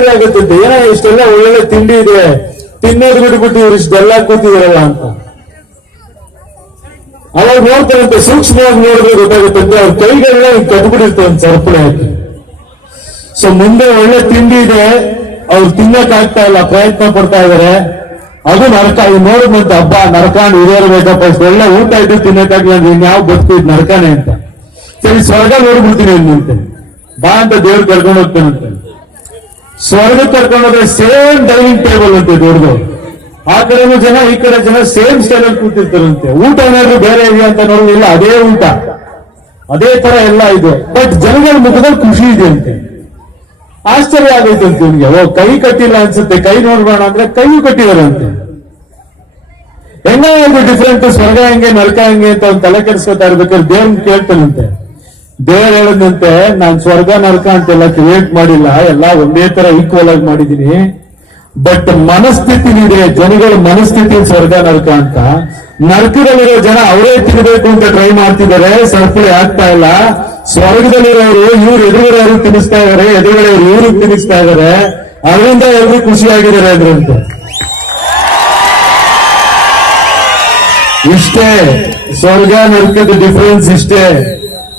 ಆಗುತ್ತೆ. ಏನೋ ಇಷ್ಟೆಲ್ಲ ಒಳ್ಳೊಳ್ಳೆ ತಿಂಡಿ ಇದೆ, ತಿನ್ನೋದು ಬಿಟ್ಬಿಟ್ಟು ಇವ್ರು ಇಷ್ಟೆಲ್ಲ ಕೂತಿದಾರಲ್ಲ ಅಂತ ಅವಾಗ ನೋಡ್ತಾರಂತೆ. ಸೂಕ್ಷ್ಮವಾಗಿ ನೋಡಿದ್ರೆ ಗೊತ್ತಾಗುತ್ತಂತೆ ಅವ್ರ ಕೈಗಳನ್ನ ಕಟ್ಬಿಟ್ಟಿರ್ತಾರೆ ಒಂದು ಸರಪಳಿ ಹಾಕಿ. ಸೊ ಮುಂದೆ ಒಳ್ಳೆ ತಿಂಡಿ ಇದೆ, ಅವ್ರು ತಿನ್ನಕ್ ಆಗ್ತಾ ಇಲ್ಲ, ಪ್ರಯತ್ನ ಪಡ್ತಾ ಇದಾರೆ. ಅದು ನರಕ. ಇವ್ ನೋಡಿದ್ನಂತ ಹಬ್ಬ ನರಕಾಂಡ್ ಹಿರಿಯರ್ಬೇಕಪ್ಪ, ಒಳ್ಳೆ ಊಟ ಇದ್ದು ತಿನ್ನಕ್ಕಾಗ್ಲ ಇನ್ಯಾವ ಬದುಕು ಇದು ನರಕಾನೆ ಅಂತ. ಸರಿ ಸ್ವರ್ಗ ನೋಡ್ಬಿಡ್ತೀನಿ ಅನ್ನಂತೆ, ಬಾ ಅಂತ ದೇವ್ರು ಕರ್ಕೊಂಡು ಹೋಗ್ತಾನಂತೆ. ಸ್ವರ್ಗಕ್ಕೆ ಕರ್ಕೊಂಡು ಹೋದ್ರೆ ಸೇಮ್ ಡೈನಿಂಗ್ ಟೇಬಲ್ ಅಂತೆ ದೊಡ್ಡದು. ಆ ಕಡೆನೂ ಜನ ಈ ಕಡೆ ಜನ ಸೇಮ್ ಸ್ಟೈಲ್ ಅಲ್ಲಿ ಕೂತಿರ್ತಾರಂತೆ. ಊಟ ಏನಾದ್ರು ಬೇರೆ ಇದೆಯಾ ಅಂತ ನೋಡೋದಿಲ್ಲ, ಅದೇ ಊಟ ಅದೇ ತರ ಎಲ್ಲ ಇದೆ. ಬಟ್ ಜನಗಳ ಮುಖದಲ್ಲಿ ಖುಷಿ ಇದೆ ಅಂತೆ. ಆಶ್ಚರ್ಯ ಆಗೈತೆ ಅಂತ ನಿಮ್ಗೆ. ಓ ಕೈ ಕಟ್ಟಿಲ್ಲ ಅನ್ಸುತ್ತೆ, ಕೈ ನೋಡ್ಬೇಡ ಅಂದ್ರೆ ಕೈಯೂ ಕಟ್ಟಿದಾರಂತೆ. ಹೆಂಗ ಡಿಫ್ರೆಂಟ್, ಸ್ವರ್ಗ ಹೆಂಗೆ ನರಕ ಹೆಂಗೆ ಅಂತ ಅವ್ನು ತಲೆ ಕೆಡಿಸ್ಕೊತಾ ಇರ್ಬೇಕಾದ್ರೆ ದೇವ್ರನ್ನ ಕೇಳ್ತಾನಂತೆ. ದೇವ್ರು ಹೇಳದಂತೆ, ನಾನ್ ಸ್ವರ್ಗ ನರಕ ಅಂತೆಲ್ಲ ಕ್ರಿಯೇಟ್ ಮಾಡಿಲ್ಲ, ಎಲ್ಲ ಒಂದೇ ತರ ಈಕ್ವಲ್ ಆಗಿ ಮಾಡಿದೀನಿ. ಬಟ್ ಮನಸ್ಥಿತಿ ಇದೆ, ಜನಗಳ ಮನಸ್ಥಿತಿ ಸ್ವರ್ಗ ನರಕ ಅಂತ. ನರಕದಲ್ಲಿರೋ ಜನ ಅವರೇ ತಿನ್ಬೇಕು ಅಂತ ಟ್ರೈ ಮಾಡ್ತಿದ್ದಾರೆ, ಸರಪಳಿ ಆಗ್ತಾ ಇಲ್ಲ. ಸ್ವರ್ಗದಲ್ಲಿರೋರು ಇವ್ರು ಎದುರುಗಡೆ ತಿನ್ನಿಸ್ತಾ ಇದಾರೆ, ಎದುರುಗಡೆ ಇವ್ರಿಗೆ ತಿನ್ನಿಸ್ತಾ ಇದಾರೆ, ಅದರಿಂದ ಎಲ್ರು ಖುಷಿಯಾಗಿದ್ದಾರೆ ಅದ್ರಂತೆ. ಇಷ್ಟೇ ಸ್ವರ್ಗ ನರಕದ ಡಿಫರೆನ್ಸ್ ಇಷ್ಟೇ.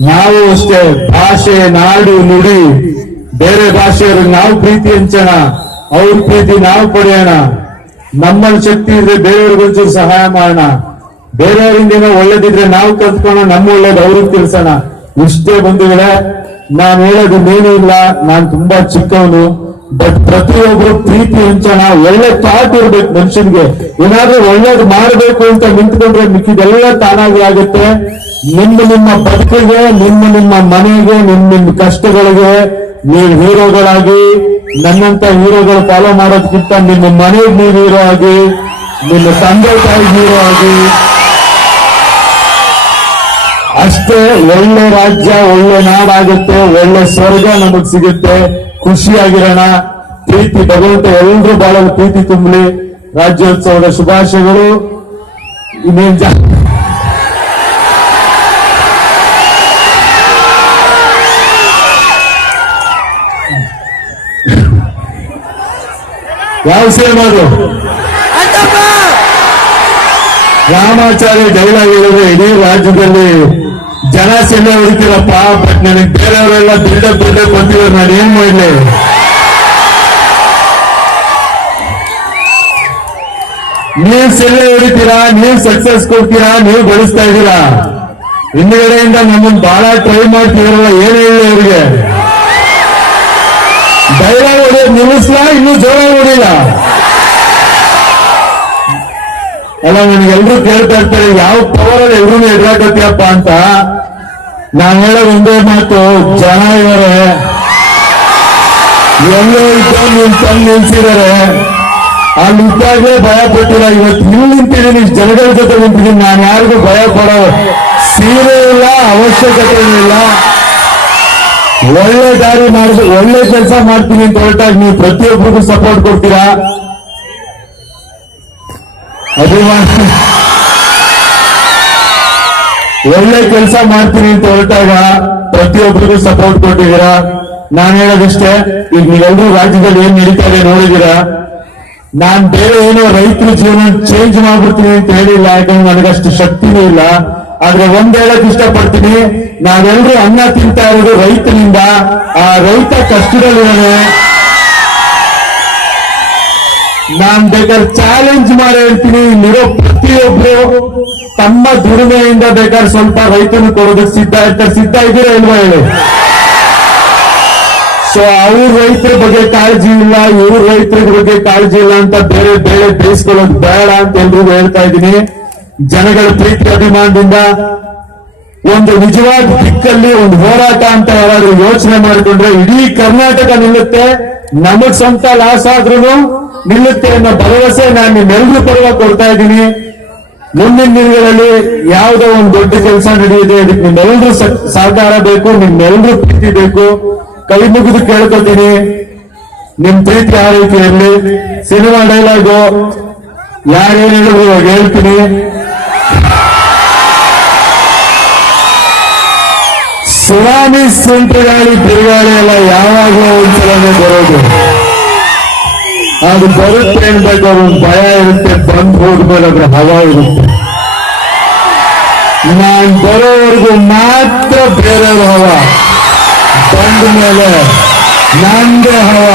ನಾವು ಅಷ್ಟೇ, ಭಾಷೆ ನಾಡು ನುಡಿ ಬೇರೆ ಭಾಷೆಯವ್ರಿಗೆ ನಾವು ಪ್ರೀತಿ ಹಂಚೋಣ, ಅವ್ರ ಪ್ರೀತಿ ನಾವು ಪಡೆಯೋಣ. ನಮ್ಮಲ್ಲಿ ಶಕ್ತಿ ಇದ್ರೆ ಬೇರೆಯವ್ರಿಗೊಂಚೂರು ಸಹಾಯ ಮಾಡೋಣ, ಬೇರೆಯವರಿಂದ ಒಳ್ಳೇದಿದ್ರೆ ನಾವು ಕಲ್ತ್ಕೋಣ, ನಮ್ಮ ಒಳ್ಳೇದು ಅವ್ರಿಗೆ ತಿಳಿಸೋಣ. ಇಷ್ಟೇ ಬಂಧುಗಳೇ, ನಾನು ಹೇಳೋದು ಇನ್ನೇನು ಇಲ್ಲ. ನಾನು ತುಂಬಾ ಚಿಕ್ಕವನು, ಬಟ್ ಪ್ರತಿಯೊಬ್ರು ಪ್ರೀತಿ ಹಂಚೋಣ. ಒಳ್ಳೆ ಥಾಟ್ ಇರ್ಬೇಕು ಮನುಷ್ಯನ್ಗೆ. ಏನಾದ್ರೂ ಒಳ್ಳೇದು ಮಾಡಬೇಕು ಅಂತ ನಿಂತ್ಕೊಂಡ್ರೆ ಮಿಕ್ಕಿದೆಲ್ಲ ತಾನಾಗಿ ಆಗುತ್ತೆ. ನಿಮ್ಮ ಬದುಕಿಗೆ, ನಿಮ್ಮ ಮನೆಗೆ, ನಿಮ್ಮ ಕಷ್ಟಗಳಿಗೆ ನೀವು ಹೀರೋಗಳಾಗಿ, ನನ್ನಂತ ಹೀರೋಗಳು ಫಾಲೋ ಮಾಡೋದಕ್ಕಿಂತ ನಿಮ್ಮ ಮನೆಗೆ ನೀವು ಹೀರೋ ಆಗಿ, ನಿಮ್ಮ ತಂದೆ ತಾಯಿ ಹೀರೋ ಆಗಿ. ಅಷ್ಟೇ ಒಳ್ಳೆ ರಾಜ್ಯ, ಒಳ್ಳೆ ನಾಡಾಗುತ್ತೆ, ಒಳ್ಳೆ ಸ್ವರ್ಗ ನಮಗ್ ಸಿಗುತ್ತೆ. ಖುಷಿಯಾಗಿರೋಣ. ಪ್ರೀತಿ ಭಗವಂತ ಎಲ್ಲರೂ ಬಾಳಲು ಪ್ರೀತಿ ತುಂಬಲಿ. ರಾಜ್ಯೋತ್ಸವದ ಶುಭಾಶಯಗಳು. ಇನ್ನೇನ್ ಯಾವ ಸೇಮ್ ಅದು ರಾಮಾಚಾರ್ಯ ಡೈಲಾಗ್ ಹೇಳಿದ್ರೆ ಇಡೀ ರಾಜ್ಯದಲ್ಲಿ ಜನ ಸೆಲ್ಲೆ ಹೊಡಿತೀರಪ್ಪ, ಬಟ್ ನನಗೆ ಬೇರೆಯವರೆಲ್ಲ ಬಿಲ್ಡಪ್ ಬಂದಿದ್ದಾರೆ, ನಾನು ಏನ್ ಮಾಡ್ಲಿ? ನೀವು ಸೆಲ್ಲೆ ಹೊಡಿತೀರಾ, ನೀವು ಸಕ್ಸಸ್ ಕೊಡ್ತೀರಾ, ನೀವು ಬೆಳೆಸ್ತಾ ಇದ್ದೀರಾ. ಹಿಂದ್ಗಡೆಯಿಂದ ನಮ್ಮನ್ನು ಬಹಳ ಟ್ರೈ ಮಾಡ್ತಿದಾರಲ್ಲ, ಏನ್ ಹೇಳಿ ಅವ್ರಿಗೆ? ಡೈಲಾಗ್ ಹೊಡೆಯೋದು ನಿಲ್ಲಿಸ್ಲಾ, ಇನ್ನೂ ಜೋರಾಗಿ ಹೊಡಿಲ್ಲ ಅಲ್ಲ. ನನಗೆಲ್ರೂ ಕೇಳ್ತಾ ಇರ್ತಾರೆ, ಯಾವ ಪವರಲ್ಲಿ ಎಲ್ರೂ ಎದುರಾಗತ್ತೀಯಪ್ಪ ಅಂತ. ನಾನು ಹೇಳೋದು ಒಂದೇ ಮಾತು, ಜನ ಇದ್ದಾರೆ, ಎಲ್ಲೋ ಇದ್ದಾಗ ನೀವು ತಂದು ನಿಲ್ಸಿದ್ದಾರೆ. ಅಲ್ಲಿ ಇದ್ದಾಗಲೇ ಭಯ ಪಟ್ಟಿಲ್ಲ. ಇವತ್ತು ಇಲ್ಲಿ ನಿಂತಿದ್ದೀನಿ, ಇಷ್ಟು ಜನಗಳ ಜೊತೆ ನಿಂತಿದ್ದೀನಿ. ನಾನು ಯಾರಿಗೂ ಭಯ ಪಡೋ ಸೀರೆ ಇಲ್ಲ, ಅವಶ್ಯಕತೆ ಇಲ್ಲ. ಒಳ್ಳೆ ದಾರಿ ಮಾಡಿದ್ರೆ ಒಳ್ಳೆ ಕೆಲಸ ಮಾಡ್ತೀನಿ ಅಂತ ಹೊರಟಾಗ ನೀವು ಪ್ರತಿಯೊಬ್ಬರಿಗೂ ಸಪೋರ್ಟ್ ಕೊಡ್ತೀರಾ. ಅಭಿಮಾನ ಒಳ್ಳೆ ಕೆಲಸ ಮಾಡ್ತೀನಿ ಅಂತ ಹೊರಟಾಗ ಪ್ರತಿಯೊಬ್ಬರಿಗೂ ಸಪೋರ್ಟ್ ಕೊಟ್ಟಿದ್ದೀರಾ. ನಾನು ಹೇಳೋದಷ್ಟೇ, ಈಗ ನೀವೆಲ್ಲರೂ ರಾಜ್ಯದಲ್ಲಿ ಏನ್ ನಡೀತಾ ಇದೆ ನೋಡಿದೀರಾ. ನಾನ್ ಬೇರೆ ಏನೋ ರೈತರ ಜೀವನ ಚೇಂಜ್ ಮಾಡ್ಬಿಡ್ತೀನಿ ಅಂತ ಹೇಳಿಲ್ಲ, ಯಾಕಂದ್ರೆ ನನಗಷ್ಟು ಶಕ್ತಿನೂ ಇಲ್ಲ. ಆದ್ರೆ ಒಂದ್ ಹೇಳಕ್ ಇಷ್ಟಪಡ್ತೀನಿ, ನಾವೆಲ್ಲರೂ ಅನ್ನ ತಿಂತಾ ಇರೋದು ರೈತನಿಂದ. ಆ ರೈತ ಕಷ್ಟದಲ್ಲಿದ್ದಾನೆ. ನಾನ್ ಬೇಕಾದ್ರೆ ಚಾಲೆಂಜ್ ಮಾಡಿ ಹೇಳ್ತೀನಿ, ಇಲ್ಲಿರೋ ಪ್ರತಿಯೊಬ್ರು ತಮ್ಮ ದುಡಿಮೆಯಿಂದ ಬೇಕಾದ್ರೆ ಸ್ವಲ್ಪ ರೈತನು ಕೊಡೋದಕ್ಕೆ ಸಿದ್ಧ ಇದ್ದೀರಾ ಇಲ್ವಾ ಹೇಳಿ? ಸೊ ಅವ್ರ ರೈತರ ಬಗ್ಗೆ ಕಾಳಜಿ ಇಲ್ಲ, ಇವ್ರ ರೈತರ ಬಗ್ಗೆ ಕಾಳಜಿ ಇಲ್ಲ ಅಂತ ಬೇರೆ ಬೇರೆ ಬೇಯಿಸ್ಕೊಳ್ಳೋದು ಬೇಡ ಅಂತ ಎಲ್ರಿಗೂ ಹೇಳ್ತಾ ಇದ್ದೀನಿ. ಜನಗಳ ಪ್ರೀತಿ ಅಭಿಮಾನದಿಂದ ಒಂದು ನಿಜವಾದ ದಿಕ್ಕಲ್ಲಿ ಒಂದು ಹೋರಾಟ ಅಂತ ಯಾರಾದ್ರೂ ಯೋಚನೆ ಮಾಡಿಕೊಂಡ್ರೆ ಇಡೀ ಕರ್ನಾಟಕ ನಿಲ್ಲುತ್ತೆ. ನಮಗ್ ಸ್ವಂತ ಲಾಸ್ ಆದ್ರೂ ನಿಲ್ಲುತ್ತೆ ಅನ್ನೋ ಭರವಸೆ ನಾನು ನಿಮ್ಮೆಲ್ಲರೂ ಪರವಾಗಿ ಕೊಡ್ತಾ ಇದ್ದೀನಿ. ಮುಂದಿನ ದಿನಗಳಲ್ಲಿ ಯಾವುದೋ ಒಂದು ದೊಡ್ಡ ಕೆಲಸ ನಡೆಯುತ್ತೆ, ಅದಕ್ಕೆ ನಿಮ್ಮೆಲ್ಲರೂ ಸಹಕಾರ ಬೇಕು, ನಿಮ್ಮೆಲ್ಲರೂ ಪ್ರೀತಿ ಬೇಕು. ಕೈ ಮುಗಿದು ಕೇಳ್ಕೊತೀನಿ, ನಿಮ್ ಪ್ರೀತಿ ಯಾವ ರೀತಿ ಇರಲಿ. ಸಿನಿಮಾ ಡೈಲಾಗು ಯಾರೇನು ಹೇಳಿದ್ರು ಇವಾಗ ಹೇಳ್ತೀನಿ. ಸುನಾಮಿ ಸುಂಟಗಾಳಿ ಬಿರುಗಾಳಿ ಎಲ್ಲ ಯಾವಾಗಲೂ ಒಂದ್ಸಲನೇ ಬರೋದು. ಅದು ಬರುತ್ತೆ ಅನ್ಬೇಕು, ಒಂದು ಭಯ ಇರುತ್ತೆ, ಬಂದು ಹೋದ್ಮೇಲೆ ಅದ್ರ ಹವಾ ಇರುತ್ತೆ. ನಾನ್ ಬರೋವರೆಗೂ ಮಾತ್ರ ಬೇರೆಯವ್ರ ಹವ, ಬಂದ ಮೇಲೆ ನಂದೇ ಹವ.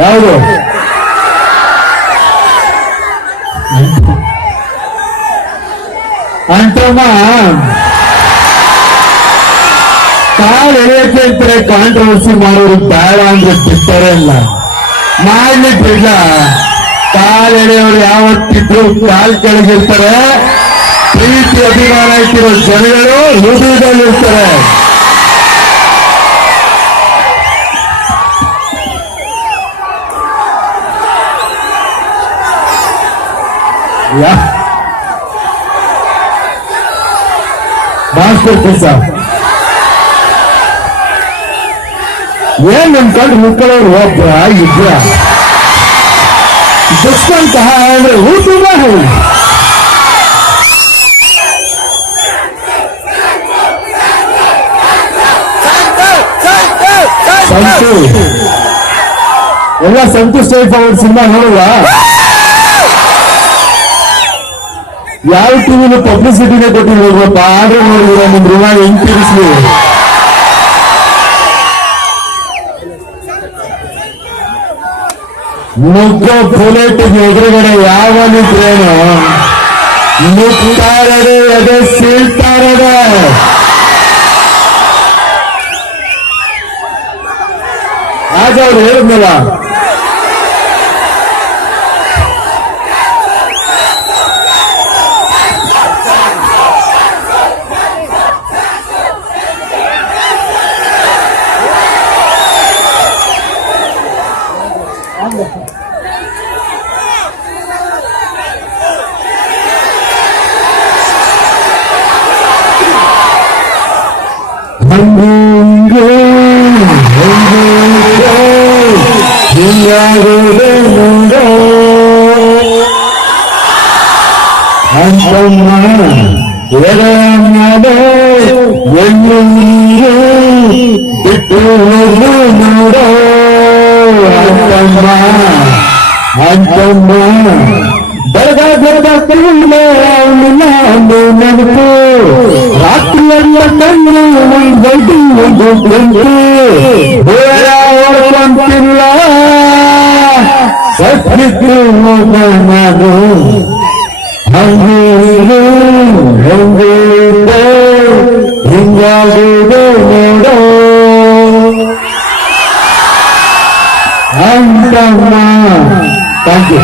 ಯಾವುದು ಅಂತಮ್ಮ ಕಾಲ್ ಎಳೆಯಕ್ಕೆ ಅಂತಾರೆ, ಕಾಂಟ್ರವರ್ಸಿ ಮಾಡೋರು ಬೇಡ ಅಂದ್ರೆ ಬಿಡ್ತಾರೆ ಅಲ್ಲ, ಮಾಡ್ಲಿಕ್ಕಿಲ್ಲ. ಕಾಲ್ ಎಳೆಯವರು ಯಾವತ್ತಿದ್ರು ಕಾಲ್ ಕೆಳಗಿರ್ತಾರೆ, ಪ್ರೀತಿ ಅಭಿಮಾನ ಇಟ್ಟಿರೋ ಜನಗಳು ಹೃದಯದಲ್ಲಿರ್ತಾರೆ. ಮಾಸ್ಟರ್ ಪೀಸ ಏನ್ ನಮ್ಕೊಂಡು ಮುಕ್ಕಳವ್ರು ಒಬ್ಬ ಇದ್ರ ದುಷ್ಕಂತ ಅಂದ್ರೆ ಊಟ ಸಂತು ಎಲ್ಲ ಸಂತೋಷ್ ಅವ್ರ ಸಿನಿಮಾ ನೋಡುವ. ಯಾವ ಟಿವಿಲು ಪಬ್ಲಿಸಿಟಿನೇ ಕೊಟ್ಟಿರ್ಬೇಕಪ್ಪ, ಆದ್ರೆ ನೋಡಿದ್ರೆ ನಿಮ್ ಋಣ ಹೆಂಗ್ ತೀರಿಸ್ಲಿ. ಮುಗ್ಗ ಬುಲೆಟ್ ಎದುರುಗಡೆ ಯಾವನಿದ್ರೇನು ಮುಗ್ತಾರದೆ ಎದೆ ಸೀಳ್ತಾರದೆ. ಆಗ ಅವ್ರು ಹೇಳಿದ್ನಲ್ಲ, ಅಂತಮ್ಮ ಎನ್ನು ನೀರು ಬಿಟ್ಟು ನೋಡೋ ಅಂತಮ್ಮ ಅಂತಮ್ಮ ಬೆಳಗಾದ ಅವನು ನೆನಪು ರಾತ್ರಿಯೆಲ್ಲ ಕಣ್ಣು ಒಂದು ಒಂದು ಓಡ್ಕೊಂತಿಲ್ಲ ಸತ್ರಿದ್ದು ನಾನು ಹಂಗೀರು ಹೆಂಗೀರು ಹಿಂಗಾಗುವುದು ನೋಡೋ ಅಂತಮ್ಮ. Thank you.